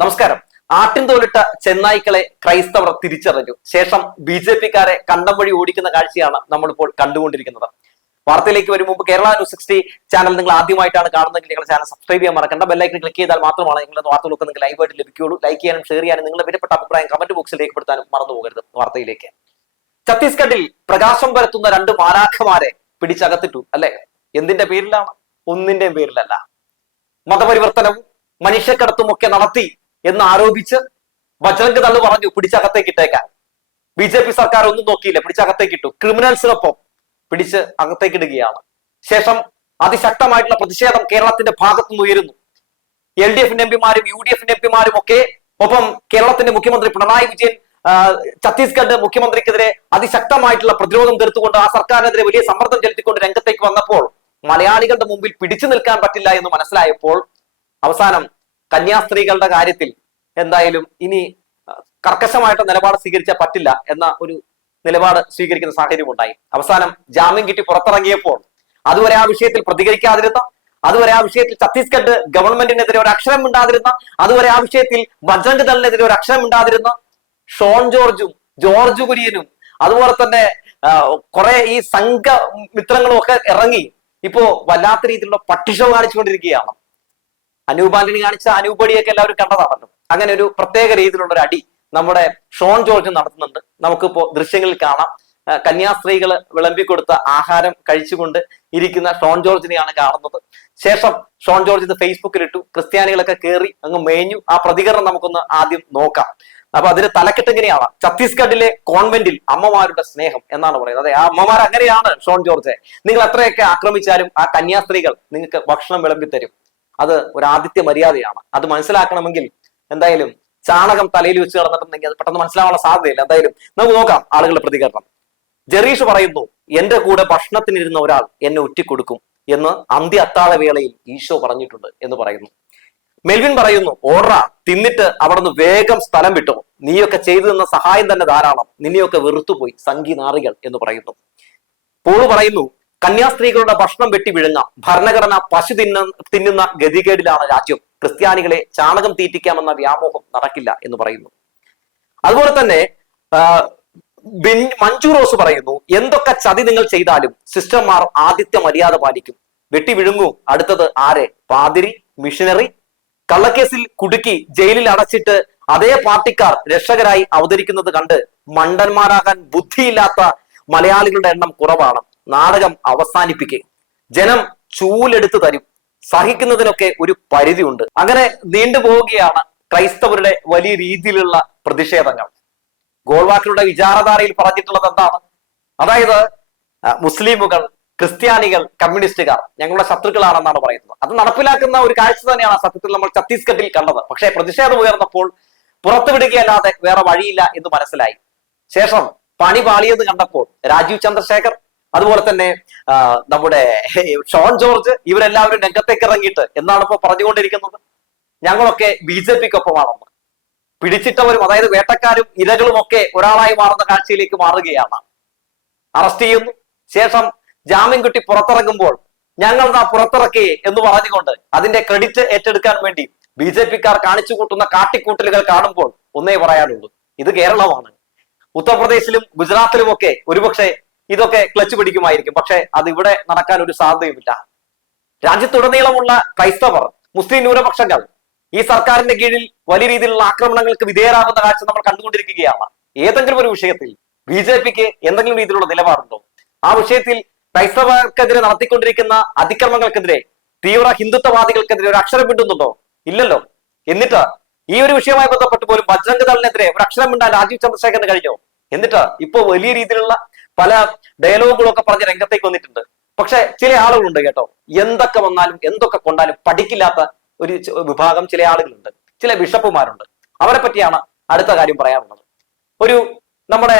നമസ്കാരം. ആട്ടിൻതോലിട്ട ചെന്നായ്ക്കളെ ക്രൈസ്തവർ തിരിച്ചറിഞ്ഞു. ശേഷം ബി ജെ പിക്കാരെ കണ്ടം വഴി ഓടിക്കുന്ന കാഴ്ചയാണ് നമ്മളിപ്പോൾ കണ്ടുകൊണ്ടിരിക്കുന്നത്. വാർത്തയിലേക്ക് വരും മുമ്പ് കേരള ന്യൂസ് സിക്സ്റ്റി ചാനൽ നിങ്ങൾ ആദ്യമായിട്ടാണ് കാണുന്നതെങ്കിൽ നിങ്ങളുടെ ചാനൽ സബ്സ്ക്രൈബ് ചെയ്യാൻ മറക്കണ്ട. ബെല്ലൈക്കൺ ക്ലിക്ക് ചെയ്താൽ മാത്രമാണ് നിങ്ങളുടെ വാർത്തകളൊക്കെ നിങ്ങൾക്ക് ലൈവായിട്ട് ലഭിക്കുകയുള്ളൂ. ലൈക്ക് ചെയ്യാനും ഷെയർ ചെയ്യാനും നിങ്ങളുടെ വിലപ്പെട്ട അഭിപ്രായം കമന്റ് ബോക്സിൽ രേഖപ്പെടുത്താനും മറന്നു പോകരുത് വാർത്തയിലേക്ക്. ഛത്തീസ്ഗഡിൽ പ്രകാശം പരത്തുന്ന രണ്ട് മാലാഖമാരെ പിടിച്ചകത്തിട്ടു അല്ലെ? എന്തിന്റെ പേരിലാണ്? ഒന്നിന്റെയും പേരിലല്ല. മതപരിവർത്തനവും മനുഷ്യക്കടത്തും ഒക്കെ നടത്തി എന്ന് ആരോപിച്ച് ബജ്രംഗ് തള്ളു പറഞ്ഞു പിടിച്ചകത്തേക്ക് ഇട്ടേക്കാൻ ബി ജെ പി സർക്കാർ ഒന്നും നോക്കിയില്ല പിടിച്ചകത്തേക്ക് ഇട്ടു. ക്രിമിനൽസിനൊപ്പം പിടിച്ച് അകത്തേക്ക് ഇടുകയാണ്. ശേഷം അതിശക്തമായിട്ടുള്ള പ്രതിഷേധം കേരളത്തിന്റെ ഭാഗത്തുനിന്ന് ഉയരുന്നു. എൽ ഡി എഫിന്റെ എംപിമാരും യു ഡി എഫിന്റെ എംപിമാരും ഒക്കെ ഒപ്പം കേരളത്തിന്റെ മുഖ്യമന്ത്രി പിണറായി വിജയൻ ഛത്തീസ്ഗഡ് മുഖ്യമന്ത്രിക്കെതിരെ അതിശക്തമായിട്ടുള്ള പ്രതിരോധം തീർത്തുകൊണ്ട് ആ സർക്കാരിനെതിരെ വലിയ സമ്മർദ്ദം ചെലുത്തിക്കൊണ്ട് രംഗത്തേക്ക് വന്നപ്പോൾ മലയാളികളുടെ മുമ്പിൽ പിടിച്ചു നിൽക്കാൻ പറ്റില്ല എന്ന് മനസ്സിലായപ്പോൾ അവസാനം കന്യാസ്ത്രീകളുടെ കാര്യത്തിൽ എന്തായാലും ഇനി കർക്കശമായിട്ട് നിലപാട് സ്വീകരിച്ചാൽ പറ്റില്ല എന്ന ഒരു നിലപാട് സ്വീകരിക്കുന്ന സാഹചര്യം ഉണ്ടായി. അവസാനം ജാമ്യം കിട്ടി പുറത്തിറങ്ങിയപ്പോൾ അതുവരെ ആ വിഷയത്തിൽ പ്രതികരിക്കാതിരുന്ന അതുവരെ ആ വിഷയത്തിൽ ഛത്തീസ്ഗഡ് ഗവൺമെന്റിനെതിരെ ഒരു അക്ഷരം ഉണ്ടാതിരുന്ന അതുവരെ ആ വിഷയത്തിൽ ബജ്രംഗ് ദളിനെതിരെ ഒരു അക്ഷരം ഉണ്ടാതിരുന്ന ഷോൺ ജോർജും ജോർജ് കുര്യനും അതുപോലെ തന്നെ കുറെ ഈ സംഘ മിത്രങ്ങളും ഒക്കെ ഇറങ്ങി ഇപ്പോ വല്ലാത്ത രീതിയിലുള്ള പട്ടിഷോ കാണിച്ചുകൊണ്ടിരിക്കുകയാണ്. അനൂപ് ആന്റണി കാണിച്ച അനൂപടിയൊക്കെ എല്ലാവരും കണ്ടതാണല്ലോ. അങ്ങനെ ഒരു പ്രത്യേക രീതിയിലുള്ള ഒരു അടി നമ്മുടെ ഷോൺ ജോർജ് നടത്തുന്നുണ്ട്. നമുക്കിപ്പോ ദൃശ്യങ്ങളിൽ കാണാം. കന്യാസ്ത്രീകൾ വിളമ്പിക്കൊടുത്ത ആഹാരം കഴിച്ചുകൊണ്ട് ഇരിക്കുന്ന ഷോൺ ജോർജിനെയാണ് കാണുന്നത്. ശേഷം ഷോൺ ജോർജ് ഇത് ഫേസ്ബുക്കിൽ ഇട്ടു ക്രിസ്ത്യാനികളൊക്കെ കയറി അങ്ങ് മേഞ്ഞു. ആ പ്രതികരണം നമുക്കൊന്ന് ആദ്യം നോക്കാം. അപ്പൊ അതിന് തലക്കെട്ട് എങ്ങനെയാണ്? ഛത്തീസ്ഗഡിലെ കോൺവെന്റിൽ അമ്മമാരുടെ സ്നേഹം എന്നാണ് പറയുന്നത്. അതെ ആ അമ്മമാർ അങ്ങനെയാണ് ഷോൺ ജോർജെ. നിങ്ങൾ എത്രയൊക്കെ ആക്രമിച്ചാലും ആ കന്യാസ്ത്രീകൾ നിങ്ങൾക്ക് ഭക്ഷണം വിളമ്പി തരും അത് ഒരു ആദിത്യ മര്യാദയാണ്. അത് മനസ്സിലാക്കണമെങ്കിൽ എന്തായാലും ചാണകം തലയിൽ വെച്ച് കിടന്നിട്ടുണ്ടെങ്കിൽ അത് പെട്ടെന്ന് മനസ്സിലാവാനുള്ള സാധ്യതയില്ല. എന്തായാലും നമുക്ക് നോക്കാം ആളുകളുടെ പ്രതികരണം. ജെറീഷ് പറയുന്നു എന്റെ കൂടെ ഭക്ഷണത്തിനിരുന്ന ഒരാൾ എന്നെ ഒറ്റിക്കൊടുക്കും എന്ന് അന്ത്യ അത്താഴ വേളയിൽ ഈശോ പറഞ്ഞിട്ടുണ്ട് എന്ന് പറയുന്നു. മെൽവിൻ പറയുന്നു ഓർറ തിന്നിട്ട് അവിടുന്ന് വേഗം സ്ഥലം വിട്ടു. നീയൊക്കെ ചെയ്തു തന്ന സഹായം തന്നെ ധാരാളം. നിന്നെയൊക്കെ വെറുത്തുപോയി സംഗീനാറികൾ എന്ന് പറയുന്നു. പോൾ പറയുന്നു കന്യാസ്ത്രീകളുടെ ഭക്ഷണം വെട്ടി വിഴുങ്ങ ഭരണഘടന പശു തിന്ന തിന്നുന്ന ഗതികേടിലാണ് രാജ്യം. ക്രിസ്ത്യാനികളെ ചാണകം തീറ്റിക്കാമെന്ന വ്യാമോഹം നടക്കില്ല എന്ന് പറയുന്നു. അതുപോലെ തന്നെ മഞ്ജു റോസ് പറയുന്നു എന്തൊക്കെ ചതി നിങ്ങൾ ചെയ്താലും സിസ്റ്റർമാർ ആദിത്യ മര്യാദ പാലിക്കും. വെട്ടി വിഴുങ്ങൂ. അടുത്തത് ആരെ? പാതിരി മിഷനറി? കള്ളക്കേസിൽ കുടുക്കി ജയിലിൽ അടച്ചിട്ട് അതേ പാർട്ടിക്കാർ രക്ഷകരായി അവതരിക്കുന്നത് കണ്ട് മണ്ടന്മാരാകാൻ ബുദ്ധിയില്ലാത്ത മലയാളികളുടെ എണ്ണം കുറവാണ്. നാടകം അവസാനിപ്പിക്കുക ജനം ചൂലെടുത്ത് തരും. സഹിക്കുന്നതിനൊക്കെ ഒരു പരിധിയുണ്ട്. അങ്ങനെ നീണ്ടുപോവുകയാണ് ക്രൈസ്തവരുടെ വലിയ രീതിയിലുള്ള പ്രതിഷേധങ്ങൾ. ഗോൾവാക്കറുടെ വിചാരധാരയിൽ പറഞ്ഞിട്ടുള്ളത് എന്താണ്? അതായത് മുസ്ലിമുകൾ ക്രിസ്ത്യാനികൾ കമ്മ്യൂണിസ്റ്റുകാർ ഞങ്ങളുടെ ശത്രുക്കളാണെന്നാണ് പറയുന്നത്. അത് നടപ്പിലാക്കുന്ന ഒരു കാഴ്ച തന്നെയാണ് സത്യത്തിൽ നമ്മൾ ഛത്തീസ്ഗഡിൽ കണ്ടത്. പക്ഷേ പ്രതിഷേധം ഉയർന്നപ്പോൾ പുറത്തുവിടുകയല്ലാതെ വേറെ വഴിയില്ല എന്ന് മനസ്സിലായി. ശേഷം പണി പാളിയെന്ന് കണ്ടപ്പോൾ രാജീവ് ചന്ദ്രശേഖർ അതുപോലെ തന്നെ നമ്മുടെ ഷോൺ ജോർജ് ഇവരെല്ലാവരും രംഗത്തേക്ക് ഇറങ്ങിയിട്ട് എന്നാണ് ഇപ്പൊ പറഞ്ഞുകൊണ്ടിരിക്കുന്നത്? ഞങ്ങളൊക്കെ ബി ജെ പിക്കൊപ്പമാണെന്ന് പിടിച്ചിട്ടവരും അതായത് വേട്ടക്കാരും ഇരകളും ഒക്കെ ഒരാളായി മാറുന്ന കാഴ്ചയിലേക്ക് മാറുകയാണ്. അറസ്റ്റ് ചെയ്യുന്നു. ശേഷം ജാമ്യം കിട്ടി പുറത്തിറങ്ങുമ്പോൾ ഞങ്ങൾ നാ പുറത്തിറക്കി എന്ന് പറഞ്ഞുകൊണ്ട് അതിന്റെ ക്രെഡിറ്റ് ഏറ്റെടുക്കാൻ വേണ്ടി ബി ജെ പിക്കാർ കാണിച്ചു കൂട്ടുന്ന കാട്ടിക്കൂട്ടലുകൾ കാണുമ്പോൾ ഒന്നേ പറയാനുള്ളൂ. ഇത് കേരളമാണ്. ഉത്തർപ്രദേശിലും ഗുജറാത്തിലും ഒക്കെ ഒരുപക്ഷെ ഇതൊക്കെ ക്ലച്ച് പിടിക്കുമായിരിക്കും. പക്ഷെ അത് ഇവിടെ നടക്കാൻ ഒരു സാധ്യതയുമില്ല. രാജ്യത്തുടനീളമുള്ള ക്രൈസ്തവർ മുസ്ലിം ന്യൂനപക്ഷങ്ങൾ ഈ സർക്കാരിന്റെ കീഴിൽ വലിയ രീതിയിലുള്ള ആക്രമണങ്ങൾക്ക് വിധേയരാകുന്ന കാഴ്ച നമ്മൾ കണ്ടുകൊണ്ടിരിക്കുകയാണ്. ഏതെങ്കിലും ഒരു വിഷയത്തിൽ ബി ജെ പിക്ക് എന്തെങ്കിലും രീതിയിലുള്ള നിലപാടുണ്ടോ? ആ വിഷയത്തിൽ ക്രൈസ്തവർക്കെതിരെ നടത്തിക്കൊണ്ടിരിക്കുന്ന അതിക്രമങ്ങൾക്കെതിരെ തീവ്ര ഹിന്ദുത്വവാദികൾക്കെതിരെ ഒരു അക്ഷരം മിണ്ടുന്നുണ്ടോ? ഇല്ലല്ലോ. എന്നിട്ട് ഈ ഒരു വിഷയവുമായി ബന്ധപ്പെട്ട് പോലും ബജ്രംഗ് ദളിനെതിരെ ഒരു അക്ഷരം മിണ്ടാൻ രാജീവ് ചന്ദ്രശേഖരന് കഴിഞ്ഞോ? എന്നിട്ട് ഇപ്പോ വലിയ രീതിയിലുള്ള പല ഡയലോഗുകളും ഒക്കെ പറഞ്ഞ് രംഗത്തേക്ക് വന്നിട്ടുണ്ട്. പക്ഷെ ചില ആളുകളുണ്ട് കേട്ടോ. എന്തൊക്കെ വന്നാലും എന്തൊക്കെ കൊണ്ടാലും പഠിക്കില്ലാത്ത ഒരു വിഭാഗം ചില ആളുകളുണ്ട്. ചില ബിഷപ്പുമാരുണ്ട്. അവരെ പറ്റിയാണ് അടുത്ത കാര്യം പറയാറുള്ളത് ഒരു നമ്മുടെ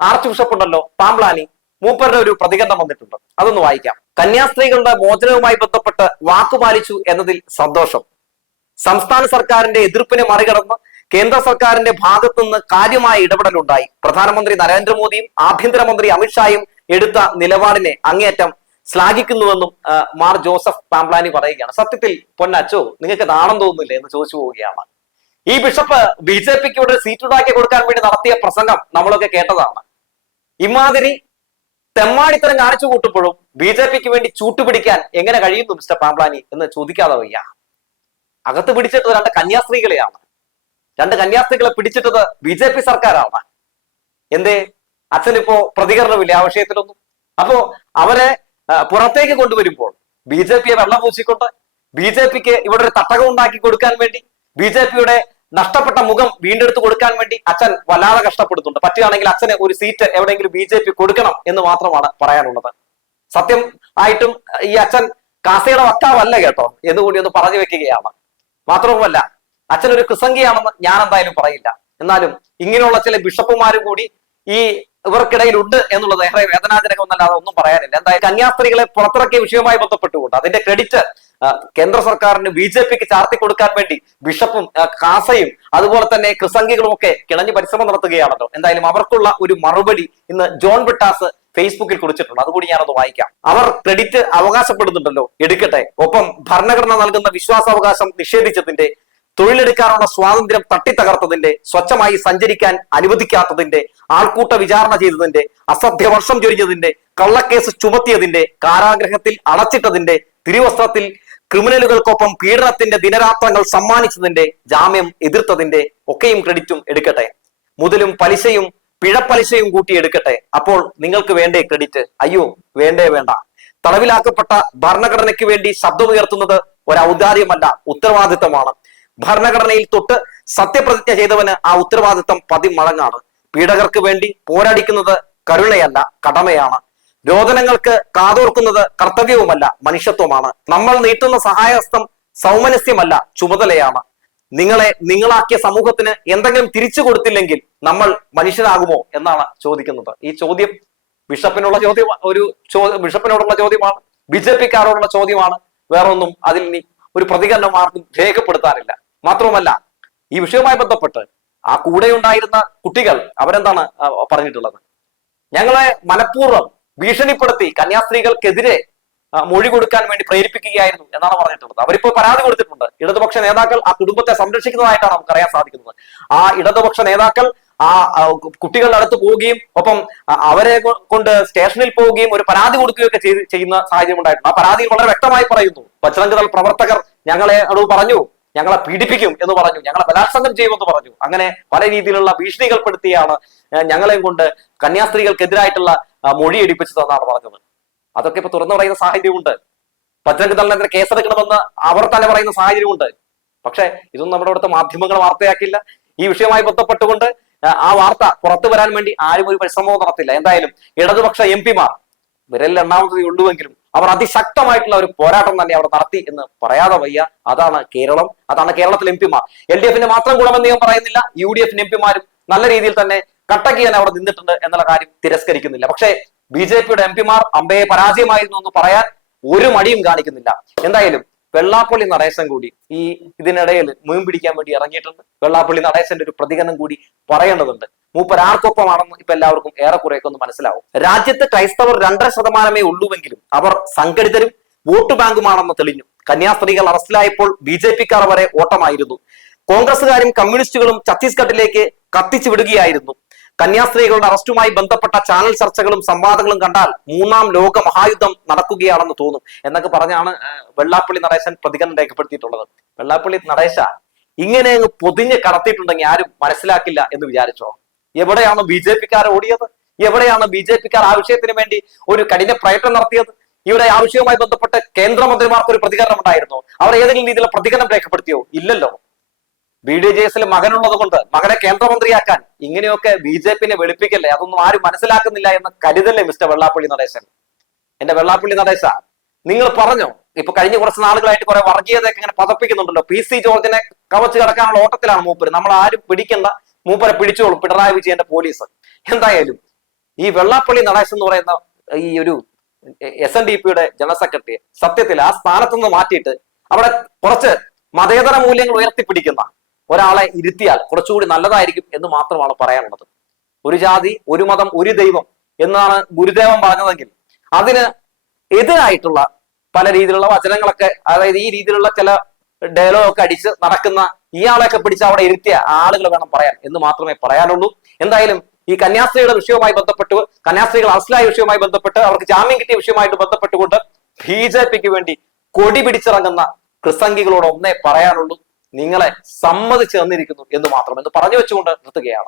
ആർച്ച് ബിഷപ്പ് ഉണ്ടല്ലോ പാംപ്ലാനി മൂപ്പരുടെ ഒരു പ്രതികരണം വന്നിട്ടുണ്ട്. അതൊന്ന് വായിക്കാം. കന്യാസ്ത്രീകളുടെ മോചനവുമായി ബന്ധപ്പെട്ട് വാക്കുപാലിച്ചു എന്നതിൽ സന്തോഷം. സംസ്ഥാന സർക്കാരിന്റെ എതിർപ്പിനെ മറികടന്ന് കേന്ദ്ര സർക്കാരിന്റെ ഭാഗത്തുനിന്ന് കാര്യമായ ഇടപെടലുണ്ടായി. പ്രധാനമന്ത്രി നരേന്ദ്രമോദിയും ആഭ്യന്തരമന്ത്രി അമിത്ഷായും എടുത്ത നിലപാടിനെ അങ്ങേയറ്റം ശ്ലാഘിക്കുന്നുവെന്നും മാർ ജോസഫ് പാംപ്ലാനി പറയുകയാണ്. സത്യത്തിൽ പൊന്നച്ചോ നിങ്ങൾക്ക് നാണം തോന്നുന്നില്ല എന്ന് ചോദിച്ചു പോവുകയാണ്. ഈ ബിഷപ്പ് ബി ജെ പിക്ക് ഇവിടെ സീറ്റ് ഉണ്ടാക്കി കൊടുക്കാൻ വേണ്ടി നടത്തിയ പ്രസംഗം നമ്മളൊക്കെ കേട്ടതാണ്. ഇമാതിരി തെമ്മാടിത്തരം കാണിച്ചു കൂട്ടുമ്പോഴും ബി ജെ പിക്ക് വേണ്ടി ചൂട്ടുപിടിക്കാൻ എങ്ങനെ കഴിയുന്നു മിസ്റ്റർ പാംപ്ലാനി എന്ന് ചോദിക്കാതെ വയ്യ. അകത്ത് പിടിച്ചിട്ട് രണ്ട് കന്യാസ്ത്രീകളെയാണ്. രണ്ട് കന്യാസ്ത്രീകളെ പിടിച്ചിട്ടത് ബി ജെ പി സർക്കാരാണ്. എന്തേ? അച്ഛനിപ്പോ പ്രതികരണമില്ല ആ വിഷയത്തിലൊന്നും. അപ്പോ അവരെ പുറത്തേക്ക് കൊണ്ടുവരുമ്പോൾ ബി ജെ പിയെ വെള്ളം പൂശിക്കൊണ്ട് ബി ജെ പിക്ക് ഇവിടെ ഒരു തട്ടകം ഉണ്ടാക്കി കൊടുക്കാൻ വേണ്ടി ബി ജെ പിയുടെ നഷ്ടപ്പെട്ട മുഖം വീണ്ടെടുത്ത് കൊടുക്കാൻ വേണ്ടി അച്ഛൻ വല്ലാതെ കഷ്ടപ്പെടുന്നുണ്ട്. പറ്റുകയാണെങ്കിൽ അച്ഛന് ഒരു സീറ്റ് എവിടെയെങ്കിലും ബി ജെ പി കൊടുക്കണം എന്ന് മാത്രമാണ് പറയാനുള്ളത്. സത്യം ആയിട്ടും ഈ അച്ഛൻ കാസയുടെ വക്താവല്ല കേട്ടോ. എന്നുകൂടി ഒന്ന് പറഞ്ഞു വെക്കുകയാണ്. മാത്രവുമല്ല അച്ഛൻ ഒരു കൃസംഗിയാണെന്ന് ഞാൻ എന്തായാലും പറയില്ല. എന്നാലും ഇങ്ങനെയുള്ള ചില ബിഷപ്പുമാരും കൂടി ഈ ഇവർക്കിടയിൽ ഉണ്ട് എന്നുള്ളത് ഏറെ വേദനാജനകമെന്നല്ലാതെ ഒന്നും പറയാനില്ല. എന്തായാലും കന്യാസ്ത്രീകളെ പുറത്തിറക്കിയ വിഷയവുമായി ബന്ധപ്പെട്ടുകൊണ്ട് അതിന്റെ ക്രെഡിറ്റ് കേന്ദ്ര സർക്കാരിന് ബി ജെ പിക്ക് ചാർത്തി കൊടുക്കാൻ വേണ്ടി ബിഷപ്പും കാസയും അതുപോലെ തന്നെ ക്രിസംഗികളും ഒക്കെ കിളഞ്ഞു പരിശ്രമം നടത്തുകയാണല്ലോ. എന്തായാലും അവർക്കുള്ള ഒരു മറുപടി ഇന്ന് ജോൺ ബിട്ടാസ് ഫേസ്ബുക്കിൽ കുറിച്ചിട്ടുണ്ട്. അതുകൂടി ഞാനത് വായിക്കാം. അവർ ക്രെഡിറ്റ് അവകാശപ്പെടുന്നുണ്ടല്ലോ എടുക്കട്ടെ. ഒപ്പം ഭരണഘടന നൽകുന്ന വിശ്വാസാവകാശം നിഷേധിച്ചതിന്റെ തൊഴിലെടുക്കാനുള്ള സ്വാതന്ത്ര്യം തട്ടിത്തകർത്തതിന്റെ സ്വച്ഛമായി സഞ്ചരിക്കാൻ അനുവദിക്കാത്തതിന്റെ ആൾക്കൂട്ട വിചാരണ ചെയ്തതിന്റെ അസഭ്യവർഷം ചൊരിഞ്ഞതിന്റെ കള്ളക്കേസ് ചുമത്തിയതിന്റെ കാരാഗ്രഹത്തിൽ അടച്ചിട്ടതിന്റെ തിരുവസ്ത്രത്തിൽ ക്രിമിനലുകൾക്കൊപ്പം പീഡനത്തിന്റെ ദിനരാത്രങ്ങൾ സമ്മാനിച്ചതിന്റെ ജാമ്യം എതിർത്തതിന്റെ ഒക്കെയും ക്രെഡിറ്റും എടുക്കട്ടെ. മുതലും പലിശയും പിഴപ്പലിശയും കൂട്ടി എടുക്കട്ടെ. അപ്പോൾ നിങ്ങൾക്ക് വേണ്ടേ ക്രെഡിറ്റ്? അയ്യോ വേണ്ടേ വേണ്ട. തടവിലാക്കപ്പെട്ട ഭരണഘടനയ്ക്ക് വേണ്ടി ശബ്ദമുയർത്തുന്നത് ഒരു ഔദാര്യമല്ല ഉത്തരവാദിത്തമാണ്. ഭരണഘടനയിൽ തൊട്ട് സത്യപ്രതിജ്ഞ ചെയ്തവന് ആ ഉത്തരവാദിത്തം പതിമടങ്ങാണ്. പീഡകർക്ക് വേണ്ടി പോരാടിക്കുന്നത് കരുണയല്ല കടമയാണ്. രോദനങ്ങൾക്ക് കാതോർക്കുന്നത് കർത്തവ്യവുമല്ല മനുഷ്യത്വമാണ്. നമ്മൾ നീട്ടുന്ന സഹായഹസ്തം സൗമനസ്യമല്ല ചുമതലയാണ്. നിങ്ങളെ നിങ്ങളാക്കിയ സമൂഹത്തിന് എന്തെങ്കിലും തിരിച്ചു കൊടുത്തില്ലെങ്കിൽ നമ്മൾ മനുഷ്യനാകുമോ എന്നാണ് ചോദിക്കുന്നത്. ഈ ചോദ്യം ബിഷപ്പിനുള്ള ചോദ്യം ഒരു ബിഷപ്പിനോടുള്ള ചോദ്യമാണ്. ബി ജെ പിക്കാരോടുള്ള ചോദ്യമാണ്. വേറൊന്നും അതിൽ ഇനി ഒരു പ്രതികരണം ആർക്കും രേഖപ്പെടുത്താനില്ല മാത്രവുമല്ല ഈ വിഷയവുമായി ബന്ധപ്പെട്ട് ആ കൂടെ ഉണ്ടായിരുന്ന കുട്ടികൾ അവരെന്താണ് പറഞ്ഞിട്ടുള്ളത്? ഞങ്ങളെ മനഃപൂർവം ഭീഷണിപ്പെടുത്തി കന്യാസ്ത്രീകൾക്കെതിരെ മൊഴി കൊടുക്കാൻ വേണ്ടി പ്രേരിപ്പിക്കുകയായിരുന്നു എന്നാണ് പറഞ്ഞിട്ടുള്ളത്. അവരിപ്പോ പരാതി കൊടുത്തിട്ടുണ്ട്. ഇടതുപക്ഷ നേതാക്കൾ ആ കുടുംബത്തെ സംരക്ഷിക്കുന്നതായിട്ടാണ് നമുക്ക് അറിയാൻ സാധിക്കുന്നത്. ആ ഇടതുപക്ഷ നേതാക്കൾ ആ കുട്ടികളുടെ അടുത്ത് പോവുകയും ഒപ്പം അവരെ കൊണ്ട് സ്റ്റേഷനിൽ പോവുകയും ഒരു പരാതി കൊടുക്കുകയൊക്കെ ചെയ്ത് ചെയ്യുന്ന സാഹചര്യം ഉണ്ടായിട്ടുണ്ട്. ആ പരാതിയിൽ വളരെ വ്യക്തമായി പറയുന്നു. ബജ്രംഗദൾ പ്രവർത്തകർ ഞങ്ങളെ അടുത്ത് പറഞ്ഞു ഞങ്ങളെ പീഡിപ്പിക്കും എന്ന് പറഞ്ഞു. ഞങ്ങളെ ബലാത്സംഗം ചെയ്യുമെന്ന് പറഞ്ഞു. അങ്ങനെ പല രീതിയിലുള്ള ഭീഷണികൾ പെടുത്തിയാണ് ഞങ്ങളെയും കൊണ്ട് കന്യാസ്ത്രീകൾക്കെതിരായിട്ടുള്ള മൊഴി എടുപ്പിച്ചതെന്നാണ് പറഞ്ഞത്. അതൊക്കെ ഇപ്പൊ തുറന്നു പറയുന്ന സാഹചര്യമുണ്ട്. ബജ്രംഗദളിനെതിരെ കേസെടുക്കണമെന്ന് അവർ തന്നെ പറയുന്ന സാഹചര്യമുണ്ട്. പക്ഷെ ഇതൊന്നും നമ്മുടെ അവിടുത്തെ മാധ്യമങ്ങൾ വാർത്തയാക്കില്ല. ഈ വിഷയവുമായി ബന്ധപ്പെട്ടുകൊണ്ട് ആ, വാർത്ത പുറത്തു വരാൻ വേണ്ടി ആരും ഒരു പരിശ്രമവും നടത്തില്ല. എന്തായാലും ഇടതുപക്ഷ എം പിമാർ വിരലിൽ എണ്ണാമത്തതേ ഉള്ളുവെങ്കിലും അവർ അതിശക്തമായിട്ടുള്ള ഒരു പോരാട്ടം തന്നെ അവർ നടത്തി എന്ന് പറയാതെ വയ്യ. അതാണ് കേരളം. അതാണ് കേരളത്തിലെ എം പിമാർ എൽ ഡി എഫിന്റെ മാത്രം ഗുണമെന്ന് ഞാൻ പറയുന്നില്ല. യു ഡി എഫിന്റെ എം പിമാരും നല്ല രീതിയിൽ തന്നെ കട്ടക്കി തന്നെ അവിടെ നിന്നിട്ടുണ്ട് എന്നുള്ള കാര്യം തിരസ്കരിക്കുന്നില്ല. പക്ഷേ ബി ജെ പിയുടെ എം പിമാർ അമ്പയെ പരാജയമായിരുന്നു എന്ന് പറയാൻ ഒരു മടിയും കാണിക്കുന്നില്ല. എന്തായാലും വെള്ളാപ്പള്ളി നടേശൻ കൂടി ഈ ഇതിനിടയിൽ മീൻ പിടിക്കാൻ വേണ്ടി ഇറങ്ങിയിട്ടുണ്ട്. വെള്ളാപ്പള്ളി നടേശന്റെ ഒരു പ്രതികരണം കൂടി പറയേണ്ടതുണ്ട്. മൂപ്പർ ആർക്കൊപ്പമാണെന്ന് ഇപ്പൊ എല്ലാവർക്കും ഏറെക്കുറെയൊക്കെ ഒന്ന് മനസ്സിലാവും. രാജ്യത്ത് ക്രൈസ്തവർ രണ്ടര ശതമാനമേ ഉള്ളൂവെങ്കിലും അവർ സംഘടിതരും വോട്ട് ബാങ്കുമാണെന്ന് തെളിഞ്ഞു. കന്യാസ്ത്രീകൾ അറസ്റ്റിലായപ്പോൾ ബി ജെ പിക്കാർ വരെ ഓട്ടമായിരുന്നു. കോൺഗ്രസുകാരും കമ്മ്യൂണിസ്റ്റുകളും ഛത്തീസ്ഗഡിലേക്ക് കത്തിച്ചു വിടുകയായിരുന്നു. കന്യാസ്ത്രീകളുടെ അറസ്റ്റുമായി ബന്ധപ്പെട്ട ചാനൽ ചർച്ചകളും സംവാദങ്ങളും കണ്ടാൽ മൂന്നാം ലോക മഹായുദ്ധം നടക്കുകയാണെന്ന് തോന്നും എന്നൊക്കെ പറഞ്ഞാണ് വെള്ളാപ്പള്ളി നടേശൻ പ്രതികരണം രേഖപ്പെടുത്തിയിട്ടുള്ളത്. വെള്ളാപ്പള്ളി നടേശ ഇങ്ങനെ അങ്ങ് പൊതിഞ്ഞ് കടത്തിയിട്ടുണ്ടെങ്കിൽ ആരും മനസ്സിലാക്കില്ല എന്ന് വിചാരിച്ചോ? എവിടെയാണ് ബി ജെ പിക്കാർ ഓടിയത്? എവിടെയാണ് ബി ജെ പിക്കാർ ആവശ്യത്തിന് വേണ്ടി ഒരു കഠിന പ്രയത്നം നടത്തിയത്? ഇവിടെ ആവശ്യവുമായി ബന്ധപ്പെട്ട് കേന്ദ്രമന്ത്രിമാർക്ക് ഒരു പ്രതികരണം ഉണ്ടായിരുന്നോ. അവർ ഏതെങ്കിലും രീതിയിലുള്ള പ്രതികരണം രേഖപ്പെടുത്തിയോ? ഇല്ലല്ലോ. ബി ഡി ജെ എസിൽ മകനുള്ളത് കൊണ്ട് മകനെ കേന്ദ്രമന്ത്രിയാക്കാൻ ഇങ്ങനെയൊക്കെ ബി ജെ പിന്നെ വെളുപ്പിക്കല്ലേ? അതൊന്നും ആരും മനസ്സിലാക്കുന്നില്ല എന്ന് കരുതല്ലേ മിസ്റ്റർ വെള്ളാപ്പള്ളി നടേശൻ? എന്റെ വെള്ളാപ്പള്ളി നടേശ നിങ്ങൾ പറഞ്ഞോ? ഇപ്പൊ കഴിഞ്ഞ കുറച്ച് നാളുകളായിട്ട് കുറെ വർഗീയതയൊക്കെ ഇങ്ങനെ പതപ്പിക്കുന്നുണ്ടല്ലോ. പി സി ജോർജിനെ കവച്ച് കിടക്കാനുള്ള ഓട്ടത്തിലാണ് മൂപ്പര്. നമ്മൾ ആരും പിടിക്കണ്ട മൂപ്പരെ പിടിച്ചോളും. പിണറായി വിജയന്റെ പോലീസ്. എന്തായാലും ഈ വെള്ളാപ്പള്ളി നടേശൻ എന്ന് പറയുന്ന ഈ ഒരു എസ് എൻ ഡി പിയുടെ ജനറൽ സെക്രട്ടറി സത്യത്തിൽ ആ സ്ഥാനത്ത് നിന്ന് മാറ്റിയിട്ട് അവിടെ കുറച്ച് മതേതര മൂല്യങ്ങൾ ഉയർത്തിപ്പിടിക്കുന്ന ഒരാളെ ഇരുത്തിയാൽ കുറച്ചുകൂടി നല്ലതായിരിക്കും എന്ന് മാത്രമാണ് പറയാനുള്ളത്. ഒരു ജാതി ഒരു മതം ഒരു ദൈവം എന്നാണ് ഗുരുദേവൻ പറഞ്ഞതെങ്കിൽ അതിന് എതിരായിട്ടുള്ള പല രീതിയിലുള്ള വചനങ്ങളൊക്കെ അതായത് ഈ രീതിയിലുള്ള ചില ഡയലോഗ് ഒക്കെ അടിച്ച് നടക്കുന്ന ഇയാളെയൊക്കെ പിടിച്ച് അവിടെ ഇരുത്തിയ ആളുകൾ വേണം പറയാൻ എന്ന് മാത്രമേ പറയാനുള്ളൂ. എന്തായാലും ഈ കന്യാസ്ത്രീയുടെ വിഷയവുമായി ബന്ധപ്പെട്ട് കന്യാസ്ത്രീകൾ അറസ്റ്റിലായ വിഷയവുമായി ബന്ധപ്പെട്ട് അവർക്ക് ജാമ്യം കിട്ടിയ വിഷയവുമായിട്ട് ബന്ധപ്പെട്ടുകൊണ്ട് ബി ജെ പിക്ക് വേണ്ടി കൊടി പിടിച്ചിറങ്ങുന്ന ക്രിസംഗികളോട് ഒന്നേ പറയാനുള്ളൂ. നിങ്ങളെ സമ്മതിച്ചു തന്നിരിക്കുന്നു എന്ന് മാത്രം എന്ന് പറഞ്ഞു വെച്ചുകൊണ്ട് നിർത്തുകയാണ്.